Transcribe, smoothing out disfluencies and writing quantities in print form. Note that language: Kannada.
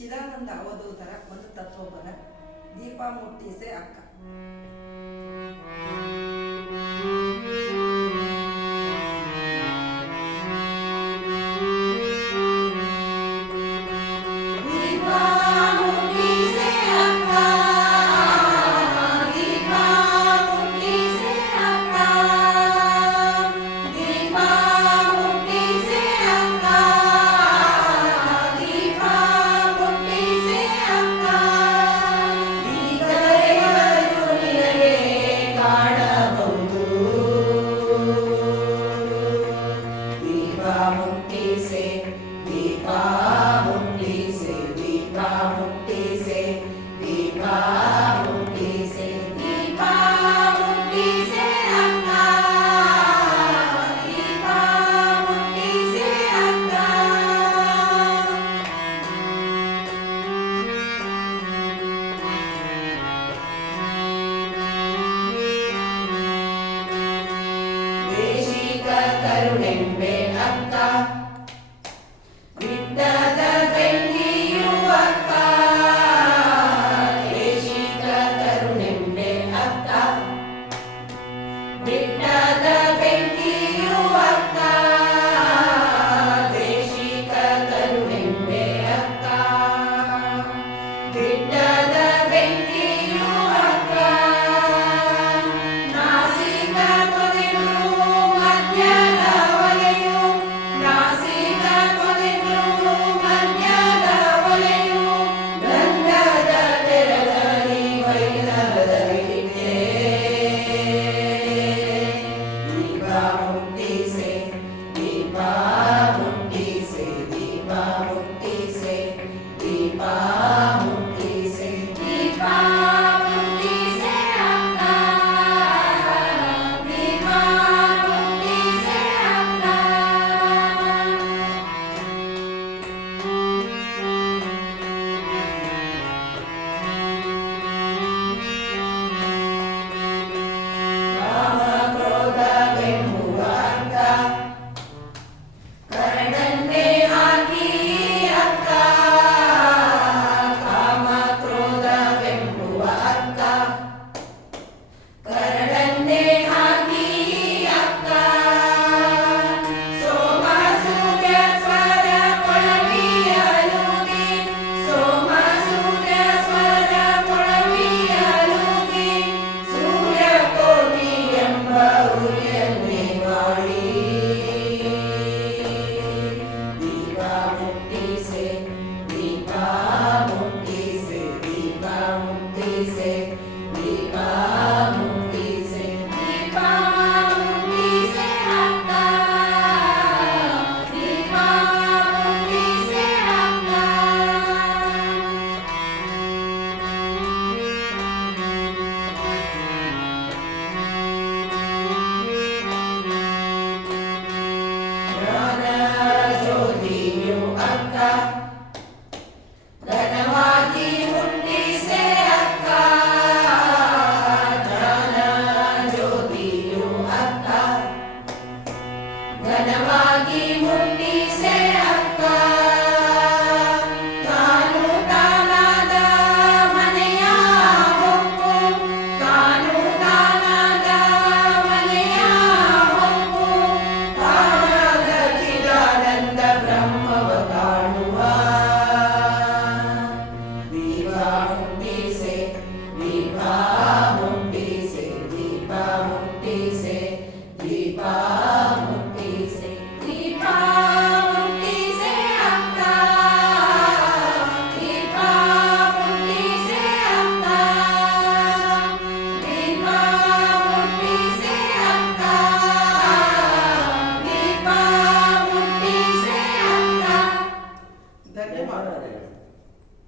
ಚಿದಾನಂದ ಅವಧೂತರ ಒಂದು ತತ್ವಪದ. ದೀಪ ಮುಟ್ಟಿಸೆ ಅಕ್ಕ. ಕರುಣೆಂಬೆ ಅಕ್ಕ ಬಿಟ್ಟದ ಬೆಳ್ಳಿಯು ಅಕ್ಕ ದೇಶಿಕ ಕರುಣೆಂಬೆ ಅಕ್ಕ ಬಿಟ್ಟದ ಬೆಳ್ಳಿಯು ಅಕ್ಕ ದೇಶಿಕ ಕರುಣೆಂಬೆ ಅಕ್ಕ ಬಿಟ್ಟದ ಬೆಳ್ಳಿಯು ಅಕ್ಕ ನಾಸಿಕ ಕೊನೆಗೂ ಮಧ್ಯದ ಒಲೆಯು ನಾಸಿಕ ಕೊನೆಗೂ ಮಧ್ಯದ ಒಲೆಯು ಗಂಧದ ತೆರದಲ್ಲಿ ವೈರದಲ್ಲಿಟ್ಟೆ ದೀಪ ಮುಟ್ಟಿಸೆ ದೀಪ ಮುಟ್ಟಿಸೆ ದೀಪ ಮುಟ್ಟಿಸೆ ದೀಪ ಮುಟ್ಟಿಸೆ ದೀಪ ಮುಟ್ಟಿಸೆ ಅಕ್ಕ ದೀಪ ಮುಟ್ಟಿಸೆ ಅಕ್ಕ ಕಾಮ ಕ್ರೋಧವೆಂಬುವ ಅಕ್ಕ ಕರಡನ್ನೇ ಹಾಕಿ ಅಕ್ಕ ಕಾಮ ಕ್ರೋಧವೆಂಬುವ ಅಕ್ಕ ಕರಡನ್ನೇ ಹಾಕಿ ಅಕ್ಕ ಸೋಮ ಸೂರ್ಯ ಸ್ವರ ಕೊಳವಿಯಲುಗಿ ಸೋಮ ಸೂರ್ಯ ಸ್ವರ ಕೊಳವಿಯಲುಗಿ ಸೂರ್ಯ ಕೋಟಿ ಎಂಬ ಉರಿಯನ್ನೇ ಮಾಡಿ ದೀಪ ಮುಟ್ಟಿಸೆ ದೀಪ ಮುಟ್ಟಿಸೆ ದೀಪ ಮುಟ್ಟಿಸೆ ದೀಪ ಮುಟ್ಟಿಸೆ ದೀಪ ಮುಟ್ಟಿಸೆ ಅಕ್ಕ ದೀಪ ಮುಟ್ಟಿಸೆ ಅಕ್ಕ ಜ್ಞಾನ ಜ್ಯೋತಿಯು ಅಕ್ಕ ಘನವಾಗಿ ಮುಟ್ಟಿಸೆ ಅಕ್ಕ ಜ್ಞಾನ ಜ್ಯೋತಿಯು ಅಕ್ಕ ಘನವಾಗಿ ಮುಟ್ಟಿಸೆ ಅಕ್ಕ ತಾನು ತಾನಾದ ಮನೆಯ ಹೊಕ್ಕು ತಾನು ತಾನಾದ ಮನೆಯ ಹೊಕ್ಕು ತಾನಾದ ಚಿದಾನಂದ ಬ್ರಹ್ಮವ ಕಾಣುವ ದೀಪ ಮುಟ್ಟಿಸೆ ದೀಪ ಮುಟ್ಟಿಸೆ ದೀಪ ಮುಟ್ಟಿಸೆ